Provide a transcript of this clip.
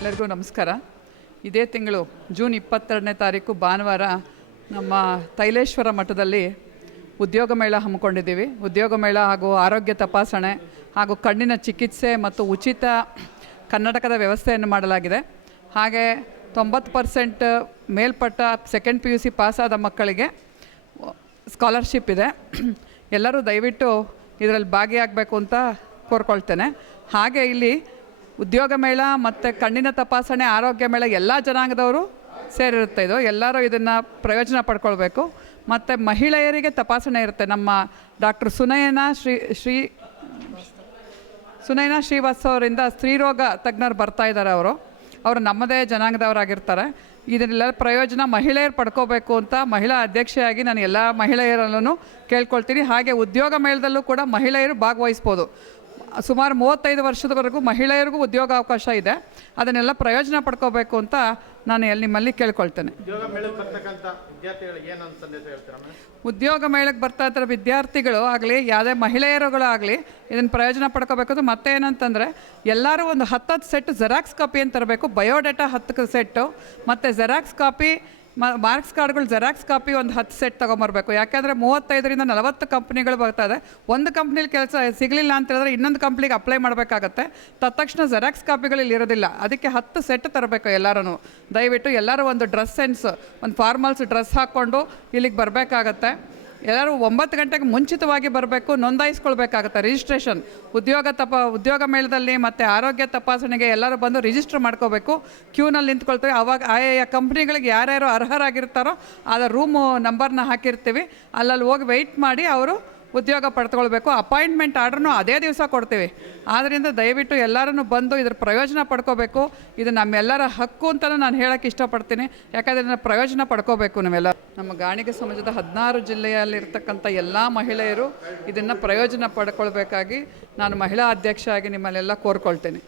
ಎಲ್ಲರಿಗೂ ನಮಸ್ಕಾರ. ಇದೇ ತಿಂಗಳು ಜೂನ್ 22ನೇ ತಾರೀಕು ಭಾನುವಾರ ನಮ್ಮ ತೈಲೇಶ್ವರ ಮಠದಲ್ಲಿ ಉದ್ಯೋಗ ಮೇಳ ಹಮ್ಮಿಕೊಂಡಿದ್ದೀವಿ. ಉದ್ಯೋಗ ಮೇಳ ಹಾಗೂ ಆರೋಗ್ಯ ತಪಾಸಣೆ ಹಾಗೂ ಕಣ್ಣಿನ ಚಿಕಿತ್ಸೆ ಮತ್ತು ಉಚಿತ ಕನ್ನಡಕದ ವ್ಯವಸ್ಥೆಯನ್ನು ಮಾಡಲಾಗಿದೆ. ಹಾಗೆ 90% ಮೇಲ್ಪಟ್ಟ ಸೆಕೆಂಡ್ PUC ಪಾಸಾದ ಮಕ್ಕಳಿಗೆ ಸ್ಕಾಲರ್ಶಿಪ್ ಇದೆ. ಎಲ್ಲರೂ ದಯವಿಟ್ಟು ಇದರಲ್ಲಿ ಭಾಗಿಯಾಗಬೇಕು ಅಂತ ಕೋರ್ಕೊಳ್ತೇನೆ. ಹಾಗೆ ಇಲ್ಲಿ ಉದ್ಯೋಗ ಮೇಳ ಮತ್ತು ಕಣ್ಣಿನ ತಪಾಸಣೆ ಆರೋಗ್ಯ ಮೇಳ ಎಲ್ಲ ಜನಾಂಗದವರು ಸೇರಿರುತ್ತೆ. ಇದು ಎಲ್ಲರೂ ಇದನ್ನು ಪ್ರಯೋಜನ ಪಡ್ಕೊಳ್ಬೇಕು. ಮತ್ತು ಮಹಿಳೆಯರಿಗೆ ತಪಾಸಣೆ ಇರುತ್ತೆ. ನಮ್ಮ ಡಾಕ್ಟರ್ ಸುನಯನಾ ಶ್ರೀವಾಸ್ತವ ಅವರಿಂದ ಸ್ತ್ರೀರೋಗ ತಜ್ಞರು ಬರ್ತಾ ಇದ್ದಾರೆ. ಅವರು ನಮ್ಮದೇ ಜನಾಂಗದವರಾಗಿರ್ತಾರೆ. ಇದನ್ನೆಲ್ಲ ಪ್ರಯೋಜನ ಮಹಿಳೆಯರು ಪಡ್ಕೋಬೇಕು ಅಂತ ಮಹಿಳಾ ಅಧ್ಯಕ್ಷೆಯಾಗಿ ನಾನು ಎಲ್ಲ ಮಹಿಳೆಯರಲ್ಲೂ ಕೇಳ್ಕೊಳ್ತೀನಿ. ಹಾಗೆ ಉದ್ಯೋಗ ಮೇಳದಲ್ಲೂ ಕೂಡ ಮಹಿಳೆಯರು ಭಾಗವಹಿಸ್ಬೋದು. ಸುಮಾರು 35 ವರ್ಷದವರೆಗೂ ಮಹಿಳೆಯರಿಗೂ ಉದ್ಯೋಗ ಅವಕಾಶ ಇದೆ. ಅದನ್ನೆಲ್ಲ ಪ್ರಯೋಜನ ಪಡ್ಕೋಬೇಕು ಅಂತ ನಾನು ನಿಮ್ಮಲ್ಲಿ ಕೇಳ್ಕೊಳ್ತೇನೆ. ಉದ್ಯೋಗ ಮೇಳಕ್ಕೆ ಬರ್ತಾ ಇರೋ ವಿದ್ಯಾರ್ಥಿಗಳು ಆಗಲಿ ಯಾವುದೇ ಮಹಿಳೆಯರುಗಳಾಗಲಿ ಇದನ್ನು ಪ್ರಯೋಜನ ಪಡ್ಕೋಬೇಕು. ಮತ್ತೆ ಏನಂತಂದರೆ ಎಲ್ಲರೂ ಒಂದು 10 ಸೆಟ್ ಜೆರಾಕ್ಸ್ ಕಾಪಿ ಅಂತ ತರಬೇಕು. ಬಯೋಡೇಟಾ 10 ಸೆಟ್ಟು ಮತ್ತು ಜೆರಾಕ್ಸ್ ಕಾಪಿ ಮಾರ್ಕ್ಸ್ ಕಾರ್ಡ್ಗಳು ಜೆರಾಕ್ಸ್ ಕಾಪಿ ಒಂದು 10 ಸೆಟ್ ತೊಗೊಂಬರ್ಬೇಕು. ಯಾಕೆಂದರೆ 35ರಿಂದ 40 ಕಂಪ್ನಿಗಳು ಬರ್ತಾಯಿದೆ. ಒಂದು ಕಂಪ್ನಿಲಿ ಕೆಲಸ ಸಿಗಲಿಲ್ಲ ಅಂತ ಹೇಳಿದ್ರೆ ಇನ್ನೊಂದು ಕಂಪ್ನಿಗೆ ಅಪ್ಲೈ ಮಾಡಬೇಕಾಗತ್ತೆ. ತಕ್ಷಣ ಜೆರಾಕ್ಸ್ ಕಾಪಿಗಳು ಇಲ್ಲಿ ಇರೋದಿಲ್ಲ. ಅದಕ್ಕೆ 10 ಸೆಟ್ ತರಬೇಕು. ಎಲ್ಲರೂ ದಯವಿಟ್ಟು ಎಲ್ಲರೂ ಒಂದು ಡ್ರೆಸ್ ಸೆನ್ಸ್ ಒಂದು ಫಾರ್ಮಲ್ಸ್ ಡ್ರೆಸ್ ಹಾಕ್ಕೊಂಡು ಇಲ್ಲಿಗೆ ಬರಬೇಕಾಗತ್ತೆ. ಎಲ್ಲರೂ 9 ಗಂಟೆಗೆ ಮುಂಚಿತವಾಗಿ ಬರಬೇಕು. ನೋಂದಾಯಿಸ್ಕೊಳ್ಬೇಕಾಗತ್ತೆ. ರಿಜಿಸ್ಟ್ರೇಷನ್ ಉದ್ಯೋಗ ಮೇಳದಲ್ಲಿ ಮತ್ತು ಆರೋಗ್ಯ ತಪಾಸಣೆಗೆ ಎಲ್ಲರೂ ಬಂದು ರಿಜಿಸ್ಟರ್ ಮಾಡ್ಕೋಬೇಕು. ಕ್ಯೂನಲ್ಲಿ ನಿಂತ್ಕೊಳ್ತೀವಿ. ಆವಾಗ ಆಯಾ ಕಂಪ್ನಿಗಳಿಗೆ ಯಾರ್ಯಾರು ಅರ್ಹರಾಗಿರ್ತಾರೋ ಅದರ ರೂಮು ನಂಬರ್ನ ಹಾಕಿರ್ತೀವಿ. ಅಲ್ಲಲ್ಲಿ ಹೋಗಿ ವೆಯ್ಟ್ ಮಾಡಿ ಅವರು ಉದ್ಯೋಗ ಪಡ್ಕೊಳ್ಬೇಕು. ಅಪಾಯಿಂಟ್ಮೆಂಟ್ ಆರ್ಡ್ರನ್ನೂ ಅದೇ ದಿವಸ ಕೊಡ್ತೀವಿ. ಆದ್ದರಿಂದ ದಯವಿಟ್ಟು ಎಲ್ಲರೂ ಬಂದು ಇದ್ರ ಪ್ರಯೋಜನ ಪಡ್ಕೋಬೇಕು. ಇದು ನಮ್ಮೆಲ್ಲರ ಹಕ್ಕು ಅಂತಲೂ ನಾನು ಹೇಳೋಕ್ಕೆ ಇಷ್ಟಪಡ್ತೀನಿ. ಯಾಕಂದರೆ ಇದನ್ನು ಪ್ರಯೋಜನ ಪಡ್ಕೋಬೇಕು ನಾವೆಲ್ಲ. ನಮ್ಮ ಗಾಣಿಗ ಸಮಾಜದ 16 ಜಿಲ್ಲೆಯಲ್ಲಿರ್ತಕ್ಕಂಥ ಎಲ್ಲ ಮಹಿಳೆಯರು ಇದನ್ನು ಪ್ರಯೋಜನ ಪಡ್ಕೊಳ್ಬೇಕಾಗಿ ನಾನು ಮಹಿಳಾ ಅಧ್ಯಕ್ಷ ಆಗಿ ನಿಮ್ಮಲ್ಲೆಲ್ಲ ಕೋರ್ಕೊಳ್ತೇನೆ.